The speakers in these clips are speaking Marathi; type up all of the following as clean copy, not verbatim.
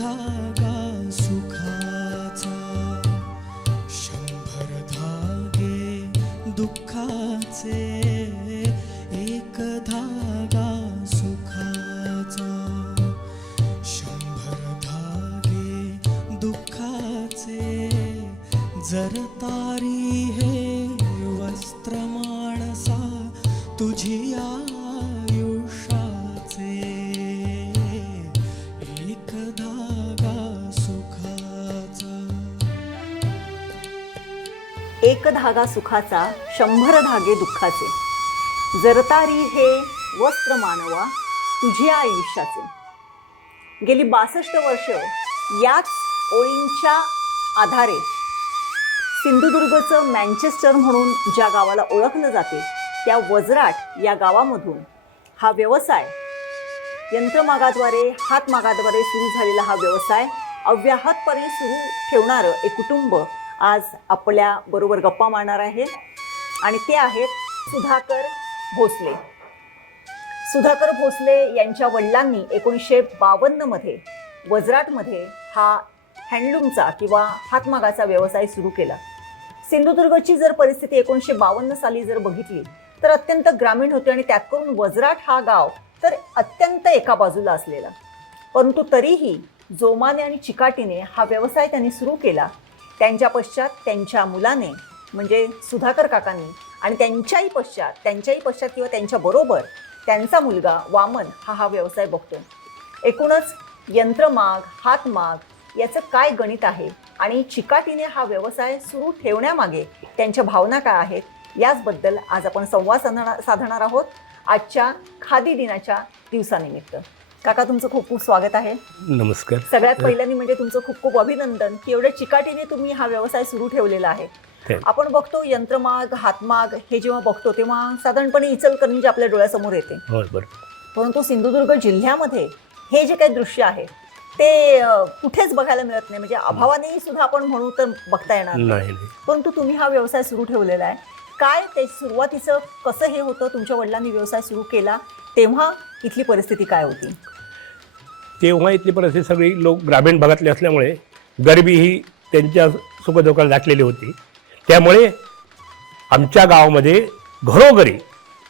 धागा सुखाचा, 100 धागे दुःखाचे. एक धागा सुखाचा, 100 धागे दुःखाचे. जर तारी हे वस्त्र माणसा तुझी आयुष्याचे. एक धागा सुखाचा. एक धागा सुखाचा, 100 धागे दुःखाचे. जरतारी हे वस्त्र मानवा तुझ्या आयुष्याचे. गेली 62 वर्ष याच ओळींच्या आधारे सिंधुदुर्गचं मँचेस्टर म्हणून ज्या गावाला ओळखलं जाते त्या वजराट या गावामधून हा व्यवसाय, यंत्रमागाद्वारे हातमागाद्वारे सुरू झालेला हा व्यवसाय अव्याहतपणे सुरू ठेवणारं एक कुटुंब आज आपल्या बरोबर गप्पा मारणार आहे. आणि ते आहेत सुधाकर भोसले. सुधाकर भोसले यांच्या वडिलांनी 1952 मध्ये वजराटमध्ये हा हँडलूमचा किंवा हातमागाचा व्यवसाय सुरू केला. सिंधुदुर्गची जर परिस्थिती 1952 साली जर बघितली तर अत्यंत ग्रामीण होती आणि त्यात करून वजराट हा गाव तर अत्यंत एका बाजूला असलेला. परंतु तरीही जोमाने आणि चिकाटीने हा व्यवसाय त्यांनी सुरू केला. त्यांच्या पश्चात त्यांच्या मुलाने म्हणजे सुधाकर काकांनी आणि त्यांच्याही पश्चात किंवा त्यांच्याबरोबर त्यांचा मुलगा वामन हा व्यवसाय बघतो. एकूणच यंत्रमाग हातमाग याचं काय गणित आहे आणि चिकाटीने हा व्यवसाय सुरू ठेवण्यामागे त्यांच्या भावना काय आहेत याचबद्दल आज आपण संवाद साधणार आहोत आजच्या खादी दिनाच्या दिवसानिमित्त. काका तुमचं खूप खूप स्वागत आहे. नमस्कार. सगळ्यात पहिल्यांदा म्हणजे तुमचं खूप खूप अभिनंदन की एवढ्या चिकाटीने तुम्ही हा व्यवसाय सुरू ठेवलेला आहे. आपण बघतो यंत्रमाग हातमाग हे जेव्हा बघतो तेव्हा साधारणपणे इचलकरंजी आपल्या डोळ्यासमोर येते. परंतु सिंधुदुर्ग जिल्ह्यामध्ये हे जे काही दृश्य आहे ते कुठेच बघायला मिळत नाही. म्हणजे अभावानेही सुद्धा आपण म्हणू तर बघता येणार नाही. परंतु तुम्ही हा व्यवसाय सुरू ठेवलेला आहे. काय ते सुरुवातीचं कसं हे होतं? तुमच्या वडिलांनी व्यवसाय सुरू केला तेव्हा इथली परिस्थिती काय होती? तेव्हा इथली परिस्थिती सगळी लोक ग्रामीण भागातले असल्यामुळे गरिबी ही त्यांच्या सुखदुःखाला दाटलेली होती. त्यामुळे आमच्या गावामध्ये घरोघरी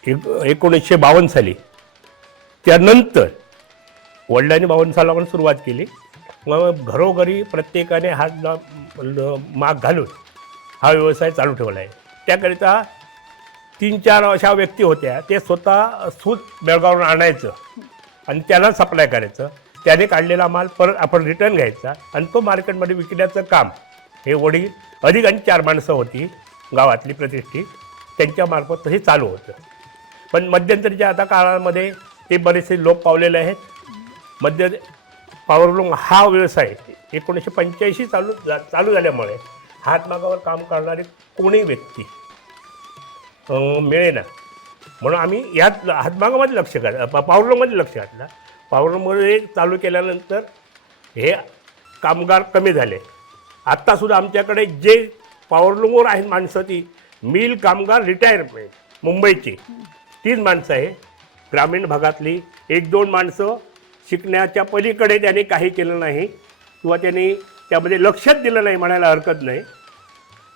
1952 साली त्यानंतर वडिलांनी 52 सालापासून सुरुवात केली. मग घरोघरी प्रत्येकाने हात माग घालून हा व्यवसाय चालू ठेवला आहे. त्याकरिता 3-4 अशा व्यक्ती होत्या. ते स्वतः सूत बेळगावरून आणायचं आणि त्याला सप्लाय करायचं. त्याने काढलेला माल परत आपण रिटर्न घ्यायचा आणि तो मार्केटमध्ये विकण्याचं काम हे वडील अधिक आणि 4 माणसं होती गावातली प्रतिष्ठित त्यांच्यामार्फत हे चालू होतं. पण मध्यंतरीच्या आता काळामध्ये ते बरेचसे लोक पावलेले आहेत. पॉवरलूम हा व्यवसाय 1985 चालू झाल्यामुळे हातमागावर काम करणारी कोणी व्यक्ती मिळेना. म्हणून आम्ही यात हातमागामध्ये लक्ष घातलं, पॉवरलूममध्ये लक्ष घातलं. पॉवरलूममध्ये चालू केल्यानंतर हे कामगार कमी झाले. आत्तासुद्धा आमच्याकडे जे पॉवरलूमवर आहेत माणसं ती मिल कामगार रिटायरमेंट मुंबईची 3 माणसं आहे. ग्रामीण भागातली 1-2 माणसं शिकण्याच्या पलीकडे त्यांनी काही केलं नाही किंवा त्यांनी त्यामध्ये लक्षच दिलं नाही म्हणायला हरकत नाही.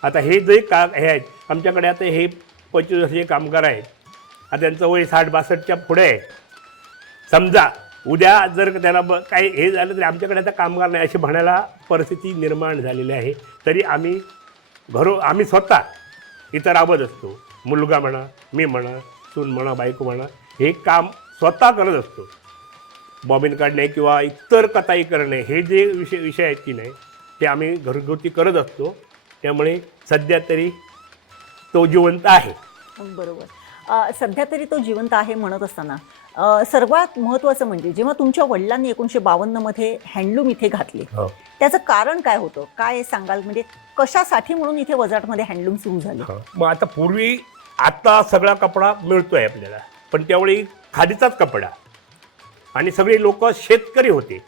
आता हे जे हे आहेत आमच्याकडे आता हे 25 वर्षीय कामगार आहेत. आता त्यांचं वय 60-62च्या पुढे आहे. समजा उद्या जर त्याला काही हे झालं तरी आमच्याकडे आता कामगार नाही अशी म्हणायला परिस्थिती निर्माण झालेली आहे. तरी आम्ही स्वतः इथं राबत असतो. मुलगा म्हणा, मी म्हणा, सून म्हणा, बायको म्हणा, हे काम स्वतः करत असतो. बॉबिन काढणे किंवा इतर कताई करणे हे जे विषय आहेत की नाही ते आम्ही घरगुती करत असतो. त्यामुळे सध्या तरी तो जिवंत आहे. बरोबर. सध्या तरी तो जिवंत आहे म्हणत असताना सर्वात महत्त्वाचं म्हणजे जेव्हा तुमच्या वडिलांनी 1952 मध्ये हँडलूम इथे घातले त्याचं कारण काय होतं? काय सांगाल? म्हणजे कशासाठी म्हणून इथे वजराटमध्ये हँडलूम सुरू झालं? मग आता पूर्वी आता सगळा कपडा मिळतोय आपल्याला, पण त्यावेळी खादीचाच कपडा आणि सगळे लोक शेतकरी होते.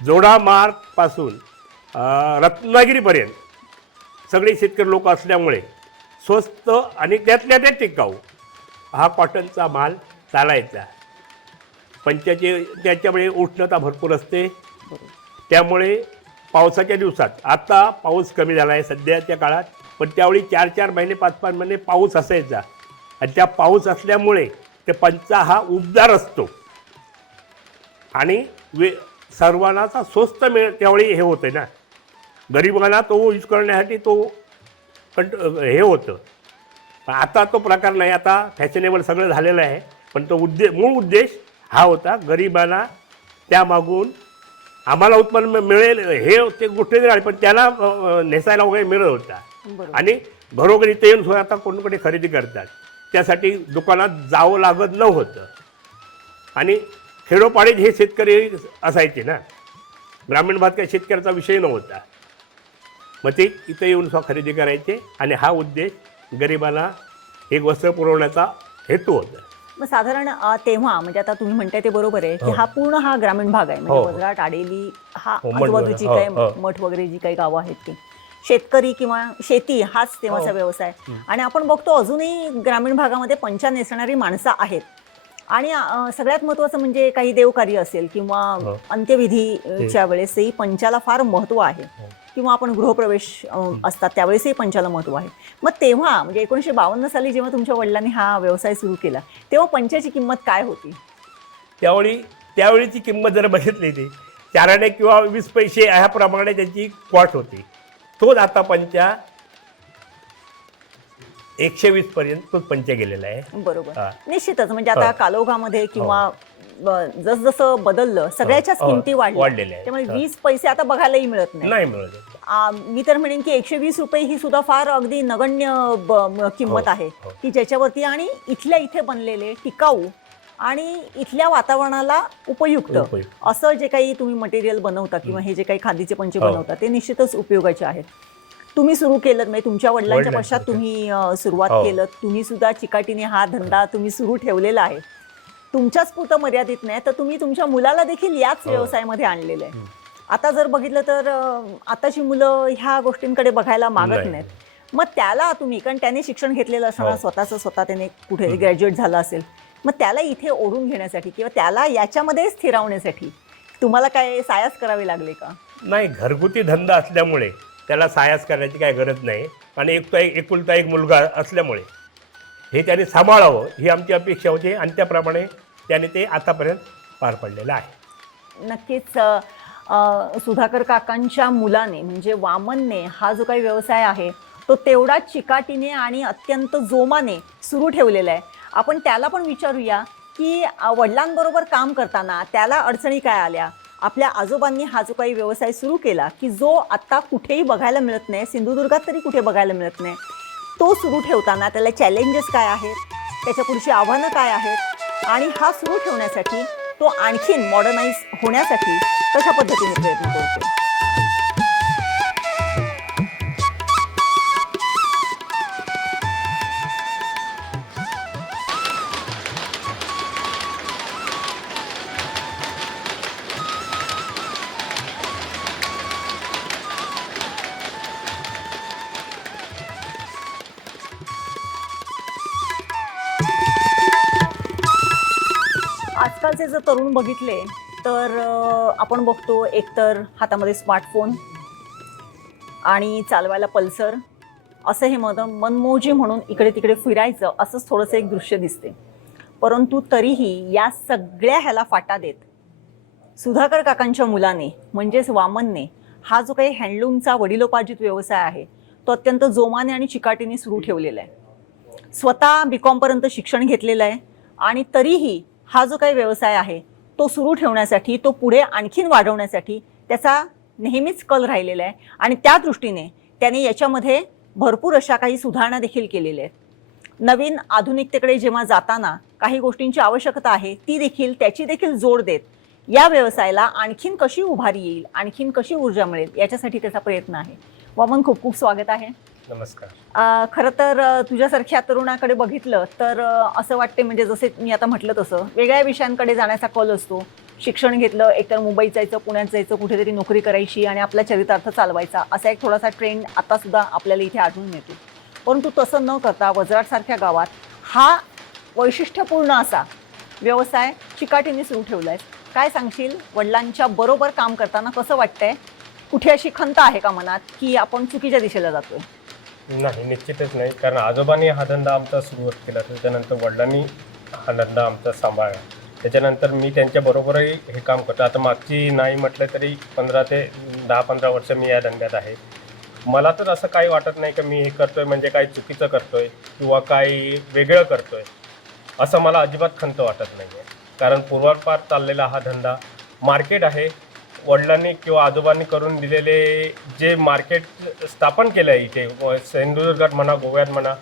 जोडा मार्गपासून रत्नागिरीपर्यंत सगळे शेतकरी लोक असल्यामुळे स्वस्त आणि त्यातल्या त्यात टिकाऊ हा कॉटनचा माल चालायचा. त्याच्यामुळे उष्णता भरपूर असते. त्यामुळे पावसाच्या दिवसात आता पाऊस कमी झाला आहे सध्याच्या काळात, पण त्यावेळी 4-4 महिने 5-5 महिने पाऊस असायचा आणि त्या पाऊस असल्यामुळे ते पंचा हा उबदार असतो आणि सर्वांनाचा स्वस्त त्यावेळी हे होतं ना, गरिबांना तो यूज करण्यासाठी तो हे होतं. पण आता तो प्रकार नाही, आता फॅशनेबल सगळं झालेलं आहे. पण तो मूळ उद्देश हा होता गरिबांना त्यामागून आम्हाला उत्पन्न मिळेल हे ते गोष्टी झाली, पण त्याला नेसायला वगैरे मिळत होता. आणि घरोघरी ते येऊन सुद्धा आता कोणकडे खरेदी करतात, त्यासाठी दुकानात जावं लागत नव्हतं. आणि खेडोपाडीत हे शेतकरी असायचे ना, ग्रामीण भागात काही शेतकऱ्याचा विषय नव्हता. मग ते इथं येऊन सुद्धा खरेदी करायचे आणि हा उद्देश गरिबांना एक वस्त्र पुरवण्याचा हेतू होता. मग साधारण तेव्हा म्हणजे आता तुम्ही म्हणताय ते बरोबर आहे की हा पूर्ण हा ग्रामीण भाग आहे, म्हणजे वजराट, आडेली, हा आजूबाजूची काही मठ वगैरे जी काही गावं आहेत ती शेतकरी किंवा शेती हाच तेव्हाचा व्यवसाय. आणि आपण बघतो अजूनही ग्रामीण भागामध्ये पंचा नेसणारी माणसं आहेत. आणि सगळ्यात महत्त्वाचं म्हणजे काही देवकार्य असेल किंवा अंत्यविधीच्या वेळेसही पंचाला फार महत्त्व आहे, किंवा आपण गृहप्रवेश असतात त्यावेळेसही पंचाला महत्त्व आहे. मग तेव्हा म्हणजे 1952 साली जेव्हा तुमच्या वडिलांनी हा व्यवसाय सुरू केला तेव्हा पंचाची किंमत काय होती? त्यावेळीची किंमत जर बघितली ती 4 आणे किंवा 20 पैसे ह्याप्रमाणे त्याची कॉस्ट होती. तोच आता पंचा 120 पर्यंत तोच पंच गेलेला आहे. बरोबर, निश्चितच. म्हणजे आता कालोखामध्ये किंवा जसजसं बदललं सगळ्याच्याच किमती वाढलेल्या, त्यामुळे 20 पैसे आता बघायलाही मिळत नाही. मी तर म्हणेन की 120 रुपये ही सुद्धा फार अगदी नगण्य किंमत आहे की ज्याच्यावरती आणि इथल्या इथे बनलेले टिकाऊ आणि इथल्या वातावरणाला उपयुक्त असं जे काही तुम्ही मटेरियल बनवता किंवा हे जे काही खादीचे पंचे बनवता ते निश्चितच उपयोगाचे आहेत. तुम्ही सुरू केलं, म्हणजे तुमच्या वडिलांच्या पश्चात तुम्ही सुरुवात केलं, तुम्ही सुद्धा चिकाटीने हा धंदा तुम्ही सुरू ठेवलेला आहे. तुमच्याच पुरतं मर्यादित नाही तर तुम्ही तुमच्या मुलाला देखील याच व्यवसायामध्ये आणलेलं आहे. आता जर बघितलं तर आताची मुलं ह्या गोष्टींकडे बघायला मागत नाहीत. मग त्याला तुम्ही, कारण त्याने शिक्षण घेतलेलं असणार, स्वतः त्याने कुठे ग्रॅज्युएट झालं असेल, मग त्याला इथे ओढून घेण्यासाठी किंवा त्याला याच्यामध्ये स्थिरावण्यासाठी तुम्हाला काय सायास करावे लागले का? नाही, घरगुती धंदा असल्यामुळे त्याला सायास करण्याची काय गरज नाही. आणि एकुलता एक मुलगा असल्यामुळे हे त्याने सांभाळावं ही आमची अपेक्षा होती आणि त्याप्रमाणे त्याने ते आतापर्यंत पार पडलेलं आहे. नक्कीच. सुधाकर काकांच्या मुलाने म्हणजे वामनने हा जो काही व्यवसाय आहे तो तेवढाच चिकाटीने आणि अत्यंत जोमाने सुरू ठेवलेला आहे. आपण त्याला पण विचारूया की वडिलांबरोबर काम करताना त्याला अडचणी काय आल्या, आपल्या आजोबांनी हा जो काही व्यवसाय सुरू केला की जो आत्ता कुठेही बघायला मिळत नाही, सिंधुदुर्गात तरी कुठे बघायला मिळत नाही, तो सुरू ठेवताना त्याला चॅलेंजेस काय आहेत, त्याच्या पुढची आव्हानं काय आहेत आणि हा सुरू ठेवण्यासाठी तो आणखीन मॉडर्नाइज होण्यासाठी कशा पद्धतीने प्रयत्न करतो. आजकालचे जर तरुण बघितले तर आपण बघतो एकतर हातामध्ये स्मार्टफोन आणि चालवायला पल्सर, असं हे मनमोजी म्हणून इकडे तिकडे फिरायचं असंच थोडंसं एक दृश्य दिसते. परंतु तरीही या सगळ्या ह्याला फाटा देत सुधाकर काकांच्या मुलाने म्हणजेच वामनने हा जो काही हँडलूमचा वडिलोपार्जित व्यवसाय आहे तो अत्यंत जोमाने आणि चिकाटीने सुरू ठेवलेला आहे. स्वतः BCom पर्यंत शिक्षण घेतलेलं आहे आणि तरीही हा जो काही व्यवसाय आहे तो सुरू ठेवण्यासाठी, तो पुढे आणखीन वाढवण्यासाठी त्याचा नेहमीच कल राहिलेला आहे आणि त्या दृष्टीने त्याने याच्यामध्ये भरपूर अशा काही सुधारणा देखील केलेल्या आहेत. नवीन आधुनिकतेकडे जेव्हा जाताना काही गोष्टींची आवश्यकता आहे त्याची देखील जोड देत या व्यवसायाला आणखीन कशी उभारी येईल, आणखीन कशी ऊर्जा मिळेल याच्यासाठी त्याचा प्रयत्न आहे. वामन, खूप खूप स्वागत आहे. नमस्कार. खरं तर तुझ्यासारख्या तरुणाकडे बघितलं तर असं वाटते, म्हणजे जसे मी आता म्हटलं तसं वेगळ्या विषयांकडे जाण्याचा कल असतो. शिक्षण घेतलं, एकतर मुंबईत जायचं, पुण्यात जायचं, कुठेतरी नोकरी करायची आणि आपला चरितार्थ चालवायचा, असा एक थोडासा ट्रेंड आतासुद्धा आपल्याला इथे आढळून येतो. परंतु तसं न करता वजराटसारख्या गावात हा वैशिष्ट्यपूर्ण असा व्यवसाय चिकाटीने सुरू ठेवला आहे. काय सांगशील, वडिलांच्या बरोबर काम करताना कसं वाटतंय? कुठे अशी खंत आहे का मनात की आपण चुकीच्या दिशेला जातोय? नाही, निश्चितच नाही. कारण आजोबांनी हा धंदा आमचा सुरुवात केला, त्याच्यानंतर वडिलांनी हा धंदा आमचा सांभाळला. त्याच्यानंतर मी त्यांच्याबरोबरही हे काम करतो. आता मागची नाही म्हटलं तरी 15 ते 10-15 वर्ष मी या धंद्यात आहे. मला तर असं काही वाटत नाही की मी हे करतोय म्हणजे काही चुकीचं करतोय किंवा काही वेगळं करतोय, असं मला अजिबात खंत वाटत नाही आहे. कारण पूर्वापार चाललेला हा धंदा मार्केट आहे. वडिलांनी किंवा आजोबांनी करून दिलेले जे मार्केट स्थापन केलं आहे इथे सिंधुदुर्गात म्हणा, गोव्यात म्हणा,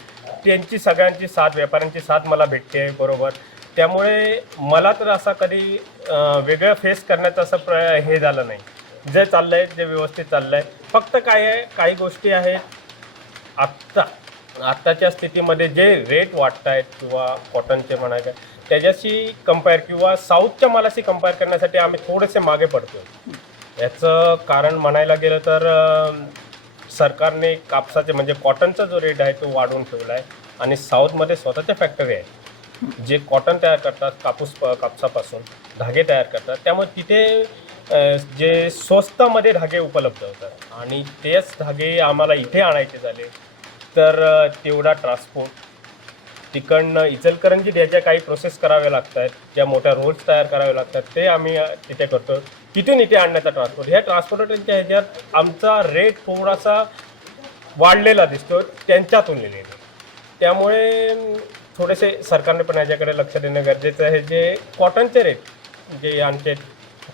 त्यांची सगळ्यांची साथ, व्यापाऱ्यांची साथ मला भेटते आहे बरोबर. त्यामुळे मला तर असा कधी वेगळं फेस करण्याचं असं हे झालं नाही. जे चाललं आहे, जे व्यवस्थित चाललं आहे. फक्त काय आहे, काही गोष्टी आहेत आत्ताच्या स्थितीमध्ये जे रेट वाढत आहेत किंवा कॉटनचे म्हणायचं त्याच्याशी कंपेअर किंवा साऊथच्या मालाशी कंपेअर करण्यासाठी आम्ही थोडेसे मागे पडतो. याचं कारण म्हणायला गेलं तर सरकारने कापसाचे म्हणजे कॉटनचा जो रेट आहे तो वाढवून ठेवला आहे आणि साऊथमध्ये स्वतःच्या फॅक्टरी आहेत जे कॉटन तयार करतात, कापसापासून धागे तयार करतात. त्यामुळे तिथे जे स्वस्तामध्ये धागे उपलब्ध होतात आणि तेच धागे आम्हाला इथे आणायचे झाले तर तेवढा ट्रान्सपोर्ट तिकडनं इचलकरंजीत याच्या काही प्रोसेस कराव्या लागत आहेत, ज्या मोठ्या रोल्स तयार कराव्या लागतात ते आम्ही तिथे करतो. तिथून इथे आणण्याचा ट्रान्सपोर्ट, ह्या ट्रान्सपोर्टेशनच्या ह्याच्यात आमचा रेट थोडासा वाढलेला दिसतो त्यांच्या तुलनेने. त्यामुळे थोडेसे सरकारने पण ह्याच्याकडे लक्ष देणं गरजेचं आहे. जे कॉटनचे रेट जे आमचे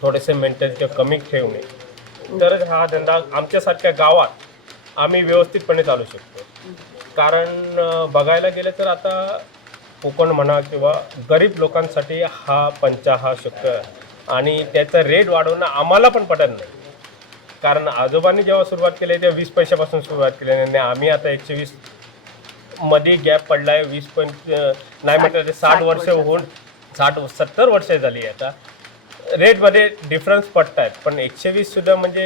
थोडेसे मेंटेन किंवा कमी ठेवणे तरच हा धंदा आमच्यासारख्या गावात आम्ही व्यवस्थितपणे चालू शकतो. कारण बघायला गेलं तर आता कोकण म्हणा किंवा गरीब लोकांसाठी हा पंचा हा शक्य आणि त्याचा रेट वाढवणं आम्हाला पण पटत नाही. कारण आजोबांनी जेव्हा सुरुवात केली तेव्हा 20 पैशापासून सुरुवात केली आणि आम्ही आता 120 मध्ये गॅप पडला आहे. 20 नाही म्हटलं ते 60 वर्ष होऊन 60-70 वर्ष झाली आता. रेटमध्ये डिफरन्स पडत आहेत पण 120 सुद्धा म्हणजे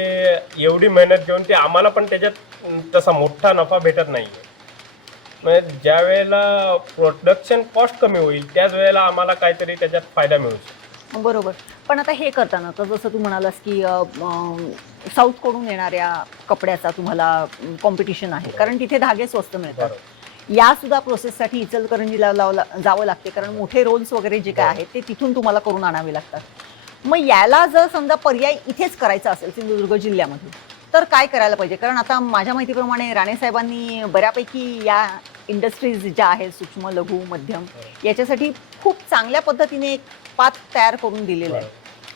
एवढी मेहनत घेऊन ते आम्हाला पण त्याच्यात तसा मोठा नफा भेटत नाही आहे. म्हणजे ज्या वेळेला प्रोडक्शन कॉस्ट कमी होईल त्याच वेळेला आम्हाला काहीतरी त्याच्यात फायदा मिळू शकतो. बरोबर. पण आता हे करताना तर जसं तू म्हणालास की साऊथकडून येणाऱ्या कपड्याचा तुम्हाला कॉम्पिटिशन आहे कारण तिथे धागे स्वस्त मिळतात. या सुद्धा प्रोसेससाठी इचलकरंजीला जावं लागते कारण मोठे रोल्स वगैरे जे काय आहेत ते तिथून तुम्हाला करून आणावे लागतात. मग याला जर समजा पर्याय इथेच करायचा असेल सिंधुदुर्ग जिल्ह्यामध्ये तर काय करायला पाहिजे? कारण आता माझ्या माहितीप्रमाणे राणेसाहेबांनी बऱ्यापैकी या इंडस्ट्रीज ज्या आहेत सूक्ष्म, लघु, मध्यम याच्यासाठी खूप चांगल्या पद्धतीने एक पाथ तयार करून दिलेला आहे.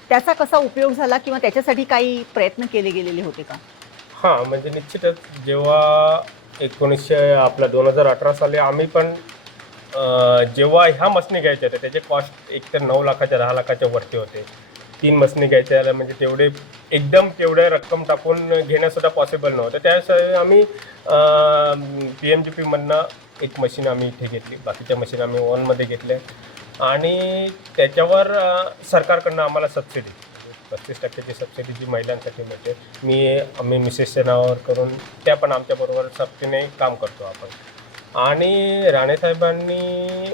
त्याचा कसा उपयोग झाला किंवा त्याच्यासाठी काही प्रयत्न केले गेलेले होते का? हां, म्हणजे निश्चितच जेव्हा 2018 साली आम्ही पण जेव्हा ह्या मशनी घ्यायच्या होत्या त्याचे कॉस्ट एकतर 9 लाखाच्या 10 लाखाच्या वरती होते. 3 मशनी घ्यायच्या आल्या म्हणजे तेवढे रक्कम टाकून घेणंसुद्धा पॉसिबल नव्हतं. त्यावेळेस आम्ही PMGPमधनं एक मशीन आम्ही इथे घेतली, बाकीच्या मशीन आम्ही ओनमध्ये घेतल्या आणि त्याच्यावर सरकारकडनं आम्हाला सबसिडी 35% सबसिडी जी महिलांसाठी मिळते. आम्ही मिसेसच्या नावावर करून त्या पण आमच्याबरोबर सक्तीने काम करतो आपण. आणि राणेसाहेबांनी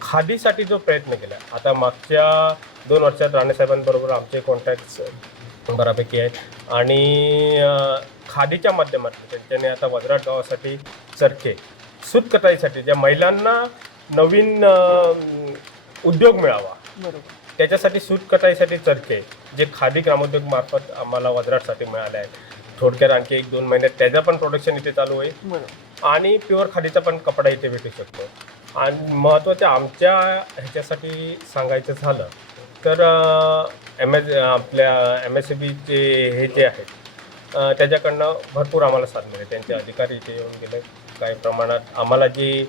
खादीसाठी जो प्रयत्न केला आता मागच्या 2 वर्षात राणेसाहेबांबरोबर आमचे कॉन्टॅक्ट्स बऱ्यापैकी आहेत आणि खादीच्या माध्यमातून त्यांच्याने आता वजराट गावासाठी चरखे सूतकताईसाठी ज्या महिलांना नवीन उद्योग मिळावा बरोबर त्याच्यासाठी सूतकताईसाठी चरखे जे खादी ग्रामोद्योग मार्फत आम्हाला वजराटसाठी मिळाले आहेत. थोडक्यात आणखी 1-2 महिन्यात त्याचं पण प्रोडक्शन इथे चालू होईल बरोबर आणि प्युअर खादीचा पण कपडा इथे भेटू शकतो. आणि महत्त्वाचं आमच्या ह्याच्यासाठी सांगायचं झालं तर आपल्या MSCBचे हे जे आहेत त्याच्याकडनं भरपूर आम्हाला साथ मिळेल. त्यांचे अधिकारी इथे येऊन गेले. काही प्रमाणात आम्हाला जी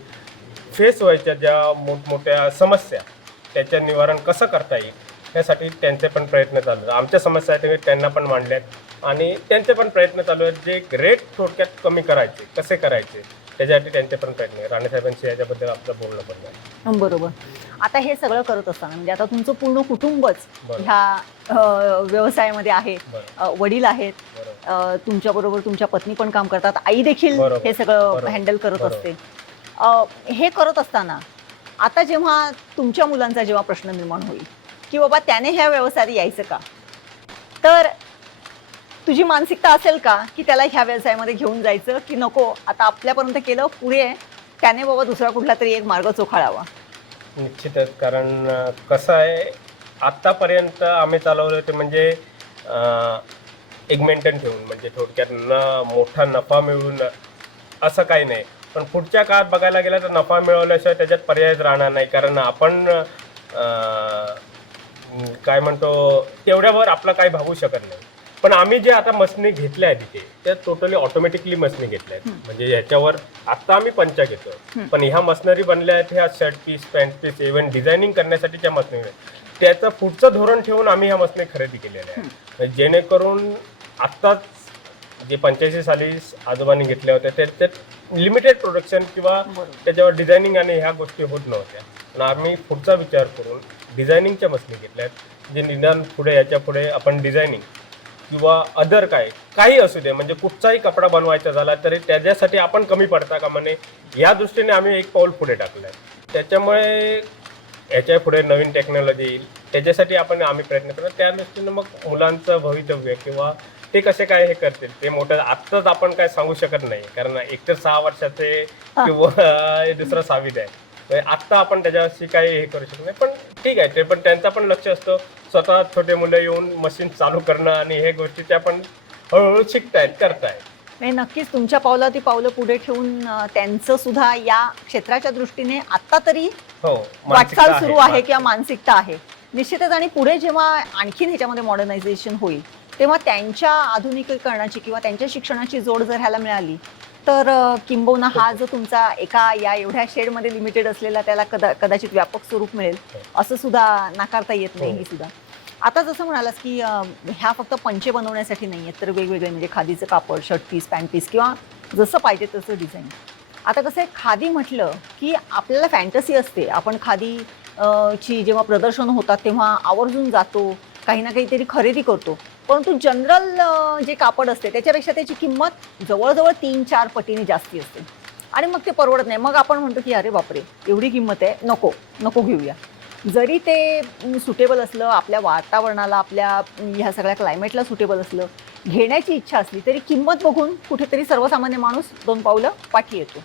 फेस व्हायच्या ज्या मोठमोठ्या समस्या त्याचं निवारण कसं करता येईल यासाठी त्यांचे पण प्रयत्न चालू आहेत. आमच्या समस्या आहेत त्यांना पण मांडल्यात आणि त्यांचे पण प्रयत्न चालू आहेत. जे रेट थोडक्यात कमी करायचे कसे करायचे त्याच्यासाठी त्यांचे पण प्रयत्न आहे. राणेसाहेबांशी याच्याबद्दल आपलं बोलणं पण आहे. बरोबर. आता हे सगळं करत असताना म्हणजे आता तुमचं पूर्ण कुटुंबच ह्या व्यवसायामध्ये आहे. वडील आहेत, तुमच्याबरोबर तुमच्या पत्नी पण काम करतात, आई देखील हे सगळं हँडल करत असते. हे करत असताना आता जेव्हा तुमच्या मुलांचा जेव्हा प्रश्न निर्माण होईल की बाबा त्याने ह्या व्यवसायात यायचं का, तर तुझी मानसिकता असेल का की त्याला ह्या व्यवसायामध्ये घेऊन जायचं की नको, आता आपल्यापर्यंत केलं पुढे त्याने बाबा दुसरा कुठला तरी एक मार्ग चोखाळावा? निश्चितच, कारण कसं आहे, आत्तापर्यंत आम्ही चालवलं ते म्हणजे एक मेंटेन ठेवून, म्हणजे थोडक्यात मोठा नफा मिळवून असं काही नाही. पण पुढच्या काळात बघायला गेलं तर नफा मिळवल्याशिवाय त्याच्यात पर्यायच राहणार नाही, कारण आपण काय म्हणतो तेवढ्यावर आपलं काही भागू शकत नाही. पण आम्ही जे आता मशनी घेतल्या आहेत तिथे त्या टोटली ऑटोमॅटिकली मशनी घेतल्या आहेत. म्हणजे ह्याच्यावर आत्ता आम्ही पंचा घेतो, पण ह्या मशनरी बनल्या आहेत ह्या shirt piece, pant piece, even designing करण्यासाठीच्या मशनरी आहेत. त्याचं पुढचं धोरण ठेवून आम्ही ह्या मशनी खरेदी केलेल्या आहेत, जेणेकरून आत्ताच जे 85 साली आजोबांनी घेतल्या होत्या त्याच्यात लिमिटेड प्रोडक्शन किंवा त्याच्यावर डिझायनिंग आणि ह्या गोष्टी होत नव्हत्या. पण आम्ही पुढचा विचार करून डिझायनिंगच्या मशनी घेतल्या आहेत, जे निदान पुढे याच्या पुढे आपण डिझायनिंग किंवा अदर काही असू दे, म्हणजे कुठचाही कपडा बनवायचा झाला तरी त्याच्यासाठी आपण कमी पडता का म्हणे, या दृष्टीने आम्ही एक पाऊल पुढे टाकलं आहे. त्याच्यामुळे याच्या पुढे नवीन टेक्नॉलॉजी येईल त्याच्यासाठी आम्ही प्रयत्न करतो. त्या दृष्टीनं मग मुलांचं भवितव्य किंवा ते कसे काय हे करतील ते मोठं आत्ताच आपण काय सांगू शकत नाही, कारण एक तर 6 वर्षाचे किंवा दुसरा 6वीत आहे. आत्ता आपण त्याच्याशी काही हे करू शकत नाही. पण ठीक आहे, ते पण त्यांचा पण लक्ष असतं, स्वतः छोटे मुलं येऊन मशीन चालू करणं आणि हे गोष्टी त्या पण हळूहळू शिकतायत, करतायत. नाही, नक्कीच तुमच्या पावलाती पावलं पुढे ठेवून त्यांचं सुद्धा या क्षेत्राच्या दृष्टीने आत्ता तरी वाटचाल सुरू आहे किंवा मानसिकता आहे निश्चितच. आणि पुढे जेव्हा आणखीन ह्याच्यामध्ये मॉडर्नायझेशन होईल तेव्हा त्यांच्या आधुनिकीकरणाची किंवा त्यांच्या शिक्षणाची जोड जर ह्याला मिळाली तर किंबहुना हा जो तुमचा एका या एवढ्या शेडमध्ये लिमिटेड असलेला त्याला कदाचित व्यापक स्वरूप मिळेल असं सुद्धा नाकारता येत नाही. ही सुद्धा आता जसं म्हणालास की ह्या फक्त पंचे बनवण्यासाठी नाही आहेत, तर वेगवेगळे म्हणजे खादीचं कापड, शर्ट पीस, पॅन्ट पीस किंवा जसं पाहिजे तसं डिझाईन. आता कसं आहे, खादी म्हटलं की आपल्याला फॅन्टसी असते, आपण खादी ची जेव्हा प्रदर्शन होतात तेव्हा आवर्जून जातो, काही ना काहीतरी खरेदी करतो. परंतु जनरल जे कापड असते त्याच्यापेक्षा त्याची किंमत जवळजवळ 3-4 पटीने जास्ती असते आणि मग ते परवडत नाही. मग आपण म्हणतो की अरे बापरे, एवढी किंमत आहे, नको घेऊया. जरी ते सुटेबल असलं, आपल्या वातावरणाला, आपल्या ह्या सगळ्या क्लायमेटला सुटेबल असलं, घेण्याची इच्छा असली तरी किंमत बघून कुठेतरी सर्वसामान्य माणूस 2 पावलं पाठी येतो.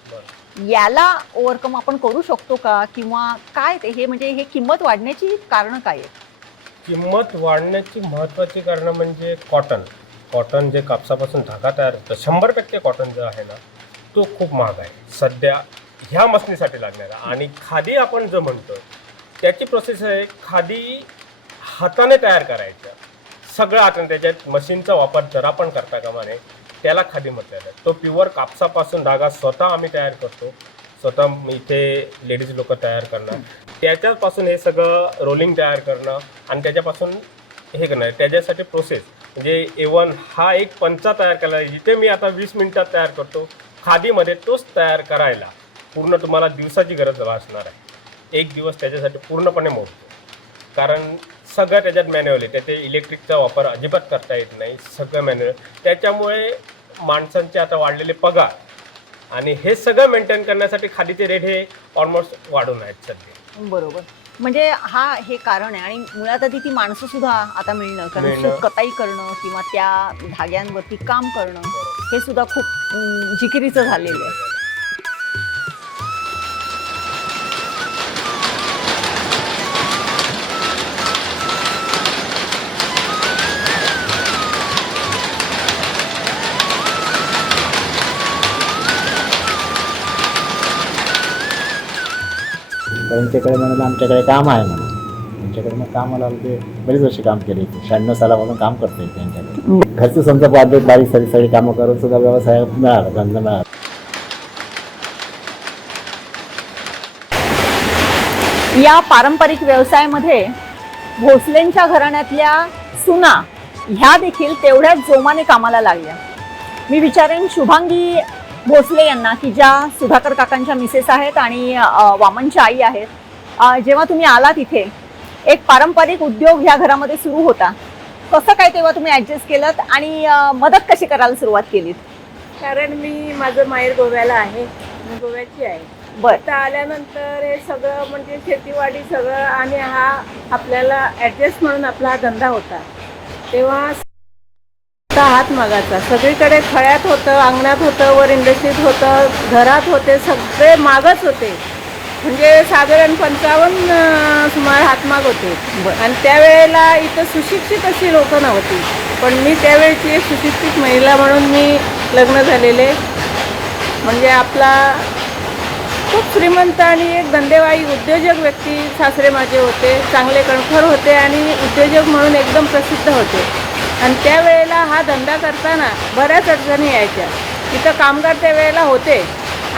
याला ओव्हरकम आपण करू शकतो का, किंवा काय ते हे म्हणजे हे किंमत वाढण्याची कारणं काय आहेत? किंमत वाढण्याची महत्त्वाची कारणं म्हणजे कॉटन जे कापसापासून धागा तयार होतं, 100% कॉटन जो आहे ना तो खूप महाग आहे सध्या ह्या मशनीसाठी लागणारा. आणि खादी आपण जो म्हणतो त्याची प्रोसेस आहे, खादी हाताने तयार करायचं सगळं. आता त्याच्यात मशीनचा वापर जरा पण करता कामा नये, त्याला खादी म्हटलं जातं. तो प्युअर कापसापासून धागा स्वतः आम्ही तयार करतो, स्वतः इथे लेडीज लोक तयार करणं, त्याच्यापासून हे सगळं रोलिंग तयार करणं आणि त्याच्यापासून हे करणं. त्याच्यासाठी प्रोसेस म्हणजे इव्हन हा एक पंचा तयार करायला, जिथे मी आता 20 मिनिटात तयार करतो, खादीमध्ये तोच तयार करायला पूर्ण तुम्हाला दिवसाची गरज भासणार आहे. 1 दिवस त्याच्यासाठी पूर्णपणे मोडतो, कारण सगळं त्याच्यात मॅन्युअल आहे. त्याचे इलेक्ट्रिकचा वापर अजिबात करता येत नाही, सगळं मॅन्युअल. त्याच्यामुळे माणसांचे आता वाढलेले पगार आणि हे सगळं मेंटेन करण्यासाठी खादीचे रेट हे ऑलमोस्ट वाढून आहेत सध्या. बरोबर, म्हणजे हे कारण आहे. आणि मुळात आधी ती माणसं सुद्धा आता मिळणं, कारण सूत कताई करणं किंवा त्या धाग्यांवरती काम करणं हे सुद्धा खूप जिकिरीचं झालेलं आहे. त्यांच्याकडे म्हणाले आमच्याकडे काम आहे म्हणा, त्यांच्याकडे मग कामाला ते बरीच वर्षी काम केले. 96 सालापासून काम करते त्यांच्याकडे. घरचे समजा बारीक सगळी कामं करून सुद्धा व्यवसाय मिळाला, धंदा मिळाला. या पारंपरिक व्यवसायामध्ये भोसलेंच्या घराण्यातल्या सुना ह्या देखील तेवढ्याच जोमाने कामाला लागल्या. मी विचारेन शुभांगी भोसले यांना, की ज्या सुधाकर काकांच्या मिसेस आहेत आणि वामनच्या आई आहेत. जेव्हा तुम्ही आलात इथे, एक पारंपरिक उद्योग ह्या घरामध्ये सुरू होता, कसं काय तेव्हा तुम्ही ऍडजस्ट केलं आणि मदत कशी करायला सुरुवात केलीत? कारण माझं माहेर गोव्याला आहे, मी गोव्याची आहे. बर. इथं आल्यानंतर हे सगळं म्हणजे शेतीवाडी सगळं आणि हा आपल्याला ॲडजस्ट म्हणून आपला हा धंदा होता. तेव्हा हातमागाचा सगळीकडे खळ्यात होतं, अंगणात होतं, वर इंडस्ट्रीत होतं, घरात होते, सगळे मागच होते. म्हणजे साधारण 55 सुमार हातमाग होते. आणि त्यावेळेला इथं सुशिक्षित अशी लोकं नव्हती. पण मी त्यावेळची एक सुशिक्षित महिला म्हणून मी लग्न झालेले. म्हणजे आपला खूप श्रीमंत आणि एक धंदेवाई उद्योजक व्यक्ती सासरे माझे होते. चांगले कणखर होते आणि उद्योजक म्हणून एकदम प्रसिद्ध होते. आणि त्यावेळेला हा धंदा करताना बऱ्याच अडचणी यायच्या. इथं कामगार त्यावेळेला होते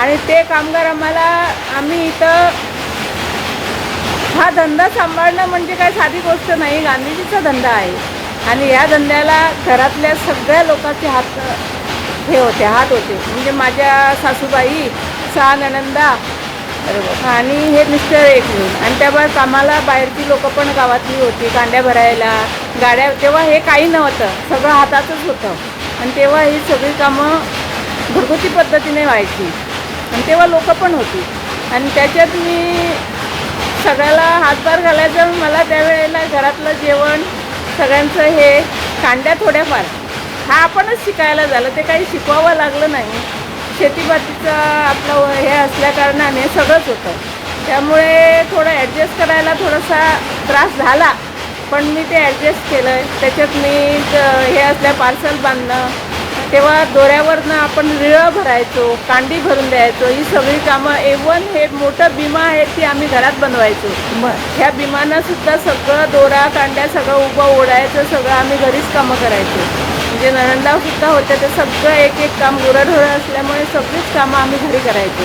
आणि ते कामगार आम्ही इथं हा धंदा सांभाळणं म्हणजे काय साधी गोष्ट नाही. गांधीजीचा धंदा आहे आणि या धंद्याला घरातल्या सगळ्या लोकांचे हात होते. म्हणजे माझ्या सासूबाई, 6 नणंदा आणि हे मिस्टर एक मिळून. आणि त्याबाद कामाला बाहेरची लोकं पण गावातली होती, कांड्या भरायला, गाड्या. तेव्हा हे काही नव्हतं, सगळं हातातच होतं. आणि तेव्हा ही सगळी कामं घरगुती पद्धतीने व्हायची आणि तेव्हा लोकं पण होती. आणि त्याच्यात मी सगळ्याला हातभार घालायचं. मला त्यावेळेला घरातलं जेवण सगळ्यांचं हे कांड्या थोड्याफार हा आपणच शिकायला झालं. ते काही शिकवावं लागलं नाही. शेतीबातीचं आपलं हे असल्याकारणाने सगळंच होतं. त्यामुळे थोडं ॲडजस्ट करायला थोडासा त्रास झाला. पण मी ते ॲडजस्ट केलं आहे. त्याच्यात मी हे असल्या पार्सल बांधणं, तेव्हा दोऱ्यावरनं आपण रिळं भरायचो, कांडी भरून द्यायचो. ही सगळी कामं एवन हे मोठं बिमा आहे ती आम्ही घरात बनवायचो. ह्या बिमानं सुद्धा सगळं दोरा कांड्या सगळं उभं ओढायचं, सगळं आम्ही घरीच कामं करायचो. म्हणजे नणंदासुद्धा होत्या, ते सगळं एक काम गुरंढोरं असल्यामुळे सगळीच कामं आम्ही घरी करायचो.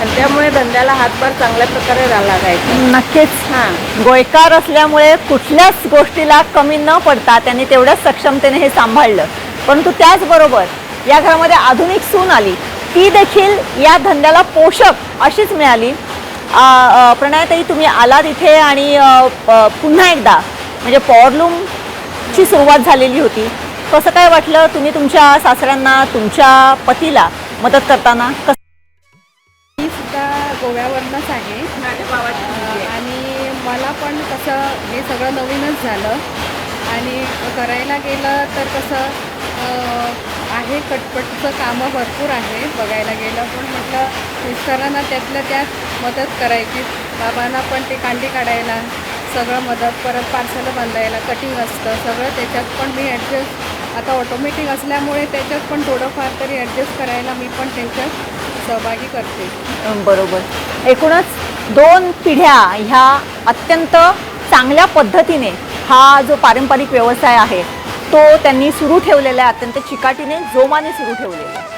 आणि त्यामुळे धंद्याला हातभार चांगल्या प्रकारे लागायचा. नक्कीच. हां. गोयकार असल्यामुळे कुठल्याच गोष्टीला कमी न पडता त्यांनी तेवढ्याच सक्षमतेने हे सांभाळलं. परंतु त्याचबरोबर या घरामध्ये आधुनिक सून आली, ती देखील या धंद्याला पोषक अशीच मिळाली. प्रणयताई, तुम्ही आलात इथे आणि पुन्हा एकदा म्हणजे पॉवरलूमची सुरुवात झालेली होती. कसं काय वाटलं? तुम्ही तुमच्या सासऱ्यांना, तुमच्या पतीला मदत करताना मी सुद्धा गोव्यावरनंच आहे. माझ्या भावाची मुलगी आहे. आणि मला पण कसं हे सगळं नवीनच झालं आणि करायला गेलं तर कसं आहे, कटपटचं कामं भरपूर आहे बघायला गेलं. पण म्हटलं मिस्टरांना त्यातल्या त्यात मदत करायची. बाबांना पण ते कांडी काढायला सगळं मदत, परत पार्सल बांधायला, कटिंग असतं सगळं. त्याच्यात पण मी ॲडजस्ट, आता ऑटोमॅटिक असल्यामुळे त्याच्यात पण थोडंफार तरी ॲडजस्ट करायला मी पण त्याच्यात सहभागी करते. बरोबर. एकूणच 2 पिढ्या ह्या अत्यंत चांगल्या पद्धतीने हा जो पारंपरिक व्यवसाय आहे तो त्यांनी सुरू ठेवलेला आहे. अत्यंत चिकाटीने, जोमाने सुरू ठेवलेला आहे.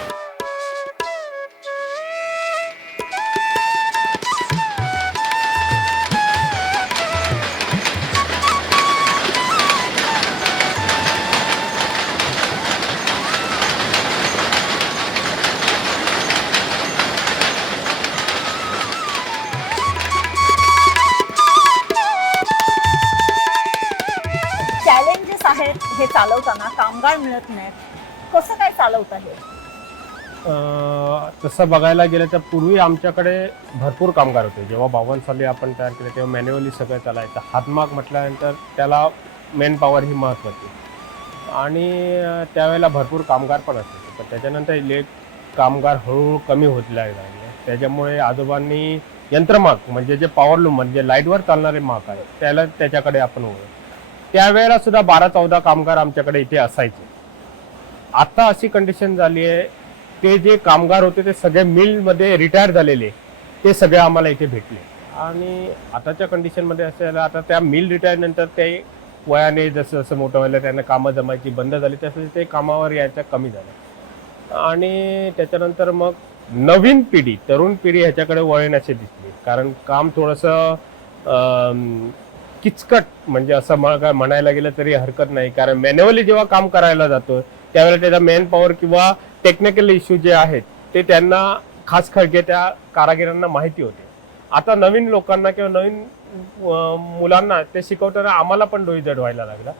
चॅलेंजेस आहेत हे चालवताना, कामगार मिळत नाहीत, कसं काय चालवता हे? तसं बघायला गेलं तर पूर्वी आमच्याकडे भरपूर कामगार होते. जेव्हा 52 साली आपण तयार केलं तेव्हा मॅन्युअली सगळं चालायचं. हातमाग म्हटल्यानंतर त्याला मेन पॉवर ही महत्त्वाची आणि त्यावेळेला भरपूर कामगार पण असायचे. पण त्याच्यानंतर कामगार हळूहळू कमी होत लागले. त्याच्यामुळे आजोबांनी यंत्रमाग म्हणजे जे पॉवरलूम म्हणजे लाईटवर चालणारे माग आहे त्याच्याकडे आपण वळलो. त्यावेळेला सुद्धा 12-14 कामगार आमच्याकडे इथे असायचे. आता अशी कंडिशन झाली आहे, ते जे कामगार होते ते सगळे मिलमध्ये रिटायर झालेले ते सगळे आम्हाला इथे भेटले. आणि आताच्या कंडिशनमध्ये असं आता त्या मिल रिटायर नंतर ते वयाने जसं जसं मोठं व्हायला त्यांना कामं जमायची बंद झाली, तसं ते कामावर यायचं कमी झालं. आणि त्याच्यानंतर मग नवीन पिढी, तरुण पिढी ह्याच्याकडे वळण्याचे दिसली. कारण काम थोडंसं किचकट म्हणजे असं म्हणायला गेलं तरी हरकत नाही. कारण मॅन्युअली जेव्हा काम करायला जातो त्यावेळेला त्याचा मेन पॉवर किंवा टेक्निकल इश्यू जे आहेत ते त्यांना खास खळगे त्या कारागिरांना माहिती होते. आता नवीन लोकांना किंवा नवीन मुलांना ते शिकवताना आम्हाला पण डोईजड व्हायला लागला.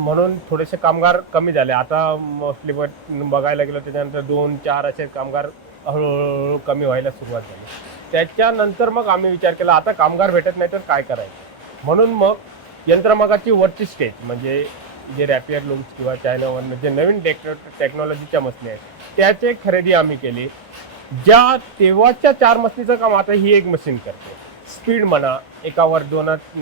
म्हणून थोडेसे कामगार कमी झाले. आता मोस्टली बघायला गेलं त्याच्यानंतर 2-4 असे कामगार हळूहळू कमी व्हायला सुरुवात झाली. त्याच्यानंतर मग आम्ही विचार केला आता कामगार भेटत नाही तर काय करायचं, म्हणून मग यंत्रमागाची वरची स्टेज म्हणजे जे रॅपियर लूम्स किंवा चायनावरनं जे नवीन टेक्नॉलॉजीच्या मशनी आहेत त्याची खरेदी आम्ही केली. ज्या तेव्हाच्या 4 मशनीचं काम आता ही एक मशीन करते. स्पीड म्हणा, एकावर दोनात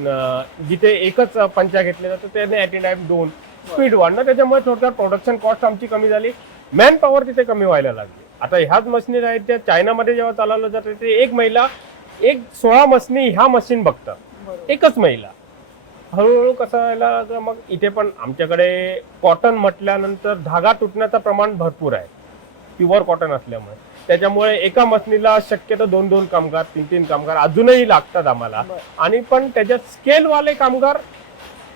जिथे एकच पंचा घेतले जातं त्याने ॲट ए टाइम 2 स्पीड वाढणं, त्याच्यामुळे थोडक्यात प्रोडक्शन कॉस्ट आमची कमी झाली, मॅन पॉवर तिथे कमी व्हायला लागली. आता ह्याच मशीनी आहेत त्या चायनामध्ये जेव्हा चालवलं जातं ते एक महिला 16 मशीनी ह्या मशीन बघतात, एकच महिला. हळूहळू कसं व्हायला लागलं, मग इथे पण आमच्याकडे कॉटन म्हटल्यानंतर धागा तुटण्याचं प्रमाण भरपूर आहे प्युअर कॉटन असल्यामुळे. त्याच्यामुळे एका मशनीला शक्यतो 2-2 कामगार 3-3 कामगार अजूनही लागतात आम्हाला, आणि पण त्याच्यात स्केलवाले कामगार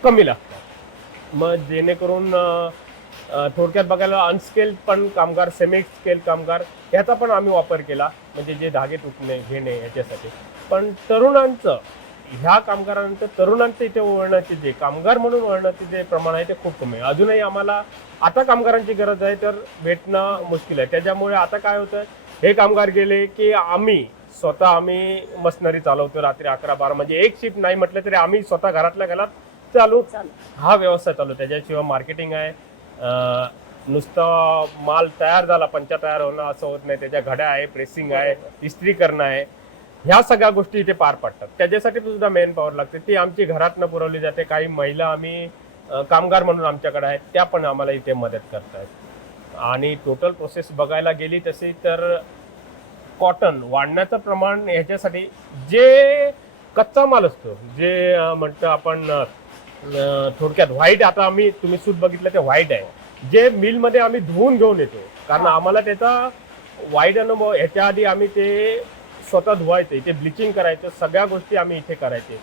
कमी लागतात. मग जेणेकरून थोडक्यात बघायला अनस्केल पण कामगार, सेमी स्केल कामगार ह्याचा पण आम्ही वापर केला, म्हणजे जे धागे तुटणे घेणे याच्यासाठी. पण तरुणांचं ह्या कामगारांचं तरुणांचं इथे वळणाचे जे कामगार म्हणून वळणाचे जे प्रमाण आहे ते खूप कमी आहे. अजूनही आम्हाला आता कामगारांची गरज आहे तर भेटणं मुश्किल आहे. त्याच्यामुळे आता काय होतं, हे कामगार गेले की आम्ही मशनरी चालवतो रात्री 11-12, म्हणजे एक शिफ्ट नाही म्हटलं तरी आम्ही स्वतः घरातल्या घरात चालू हा व्यवसाय चालू. त्याच्याशिवाय मार्केटिंग आहे, नुसतं माल तयार झाला पंचा तयार होणं असं होत नाही, त्याच्या घड्या आहे, प्रेसिंग आहे, इस्त्री करणं आहे, ह्या सगळ्या गोष्टी इथे पार पडतात. त्याच्यासाठी सुद्धा मेन पॉवर लागते, ती आमची घरातनं पुरवली जाते. काही महिला आम्ही कामगार म्हणून आमच्याकडे आहेत त्या पण आम्हाला इथे मदत करतात. आणि टोटल प्रोसेस बघायला गेली तशी तर कॉटन वाढण्याचं प्रमाण ह्याच्यासाठी जे कच्चा माल असतो, जे म्हणतो आपण थोडक्यात व्हाईट, आता तुम्ही सूट बघितलं ते व्हाईट आहे, जे मिलमध्ये आम्ही धुवून घेऊन येतो, कारण आम्हाला त्याचा वाईट अनुभव. ह्याच्या आधी आम्ही ते स्वतः धुवायचं, इथे ब्लिचिंग करायचं, सगळ्या गोष्टी आम्ही इथे करायचे.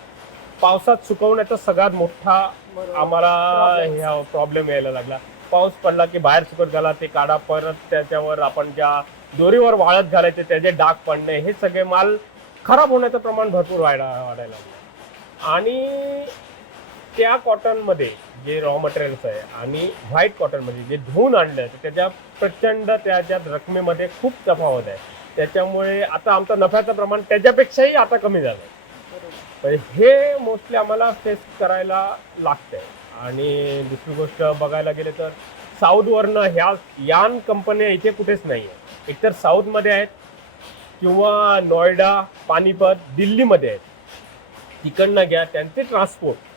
पावसात सुकवण्याचा सगळ्यात मोठा आम्हाला ह्या प्रॉब्लेम यायला लागला. पाऊस पडला की बाहेर सुकत घाला, ते काढा, परत त्याच्यावर आपण ज्या दोरीवर वाळत घालायचे त्याचे डाग पडणे, हे सगळे माल खराब होण्याचं प्रमाण भरपूर वाढायला लागलं. आणि त्या कॉटनमध्ये जे रॉ मटेरियल्स आहे आणि व्हाईट कॉटनमध्ये जे धुवून आणलं तर त्याच्या प्रचंड त्याच्यात रकमेमध्ये खूप तफावत आहे. त्याच्यामुळे आता आमचं नफ्याचं प्रमाण त्याच्यापेक्षाही आता कमी झालं आहे. हे मोस्टली आम्हाला फेस करायला लागतंय. आणि दुसरी गोष्ट बघायला गेले तर साऊथवरनं ह्या यान कंपन्या इथे कुठेच नाही आहे. एकतर साऊथमध्ये आहेत किंवा नोएडा, पानिपत, दिल्लीमध्ये आहेत. तिकडनं घ्या, त्यांचे ट्रान्सपोर्ट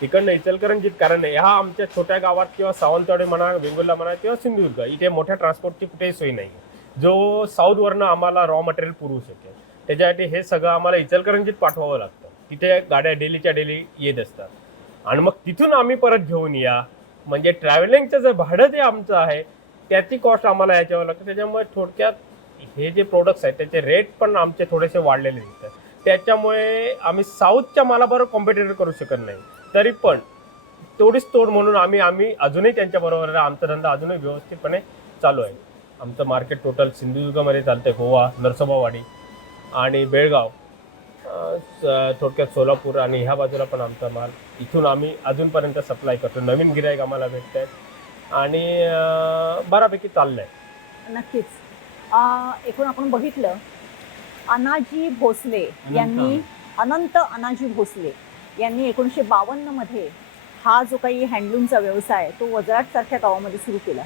तिकडनं इचलकरंजीत, कारण ह्या आमच्या छोट्या गावात किंवा सावंतवाडी म्हणा, वेंगुर्ला म्हणा किंवा सिंधुदुर्ग, इथे मोठ्या ट्रान्सपोर्टची कुठेही सोय नाही जो साऊथवरनं आम्हाला रॉ मटेरियल पुरवू शकेल. त्याच्यासाठी हे सगळं आम्हाला इचलकरंजीत पाठवावं लागतं. तिथे गाड्या डेलीच्या डेली येत असतात आणि मग तिथून आम्ही परत घेऊन या, म्हणजे ट्रॅव्हलिंगचं जे भाडं जे आमचं आहे त्याची कॉस्ट आम्हाला याच्यावर लागतं. त्याच्यामुळे थोडक्यात हे जे प्रोडक्ट्स आहेत त्याचे रेट पण आमचे थोडेसे वाढलेले दिसतात. त्याच्यामुळे आम्ही साऊथच्या मालाबरोबर कॉम्पिटिटर करू शकत नाही. तरी पण तेवढीच तोड म्हणून आम्ही अजूनही त्यांच्याबरोबर आमचा धंदा अजूनही व्यवस्थितपणे चालू आहे. आमचं मार्केट टोटल सिंधुदुर्गमध्ये चालतं, गोवा, नरसोबावाडी आणि बेळगाव, थोडक्यात सोलापूर आणि ह्या बाजूला पण आमचा माल इथून आम्ही अजूनपर्यंत सप्लाय करतो. नवीन गिराईक आम्हाला भेटत आहेत आणि बऱ्यापैकी चाललं आहे. नक्कीच. एकूण आपण बघितलं, अनाजी भोसले यांनी, अनंत अनाजी भोसले यांनी 1952 मध्ये हा जो काही हँडलूमचा व्यवसाय तो वजराटसारख्या गावामध्ये सुरू केला.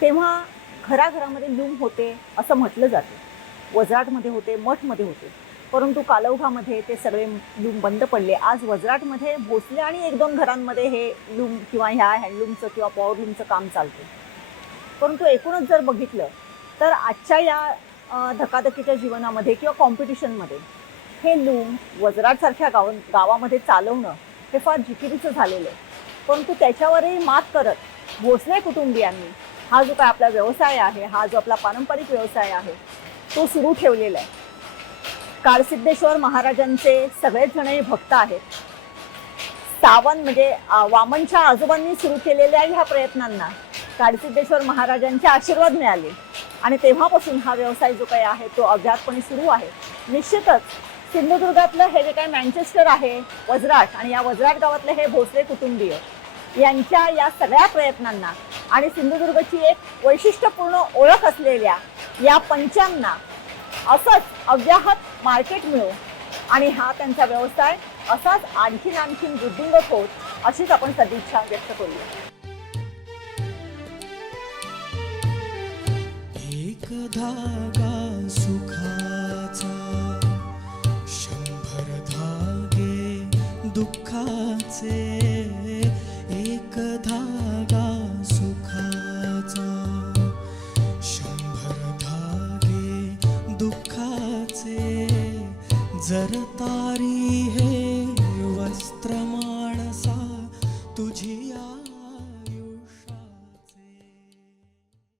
तेव्हा घराघरामध्ये लूम होते असं म्हटलं जातं, वजराटमध्ये होते, मठमध्ये होते, परंतु कालौघामध्ये ते सगळे लूम बंद पडले. आज वजराटमध्ये भोसले आणि 1-2 घरांमध्ये हे लूम किंवा ह्या हँडलूमचं किंवा पॉवर लूमचं काम चालतं. परंतु एकूणच जर बघितलं तर आजच्या या धकाधकीच्या जीवनामध्ये किंवा कॉम्पिटिशनमध्ये हे लूम वजराटसारख्या गावामध्ये चालवणं हे फार जिकिरीचं झालेलं आहे. परंतु त्याच्यावरही मात करत भोसले कुटुंबियांनी हा जो काय आपला व्यवसाय आहे, हा जो आपला पारंपरिक व्यवसाय आहे तो सुरू ठेवलेला आहे. काळसिद्धेश्वर महाराजांचे सगळेच जण हे भक्त आहेत. सावंत म्हणजे वामनच्या आजोबांनी सुरू केलेल्या ह्या प्रयत्नांना काळसिद्धेश्वर महाराजांचे आशीर्वाद मिळाले आणि तेव्हापासून हा व्यवसाय जो काही आहे तो अज्ञातपणे सुरू आहे. निश्चितच सिंधुदुर्गातलं हे जे काही मँचेस्टर आहे, वजराट, आणि या वजराट गावातले हे भोसले कुटुंबीय यांच्या या सगळ्या प्रयत्नांना आणि सिंधुदुर्गची एक वैशिष्ट्यपूर्ण ओळख असलेल्या या पंचांना असंच अव्याहत मार्केट मिळो आणि हा त्यांचा व्यवसाय असाच आणखीन वृद्धिंगत होत, अशीच आपण सदिच्छा व्यक्त करूया. एक धागा सुखाचा, 100 धागे दुःखाचे. एक धागा सुखाचा, 100 धागे दुःखाचे. जर तारी हे वस्त्र माणसा तुझी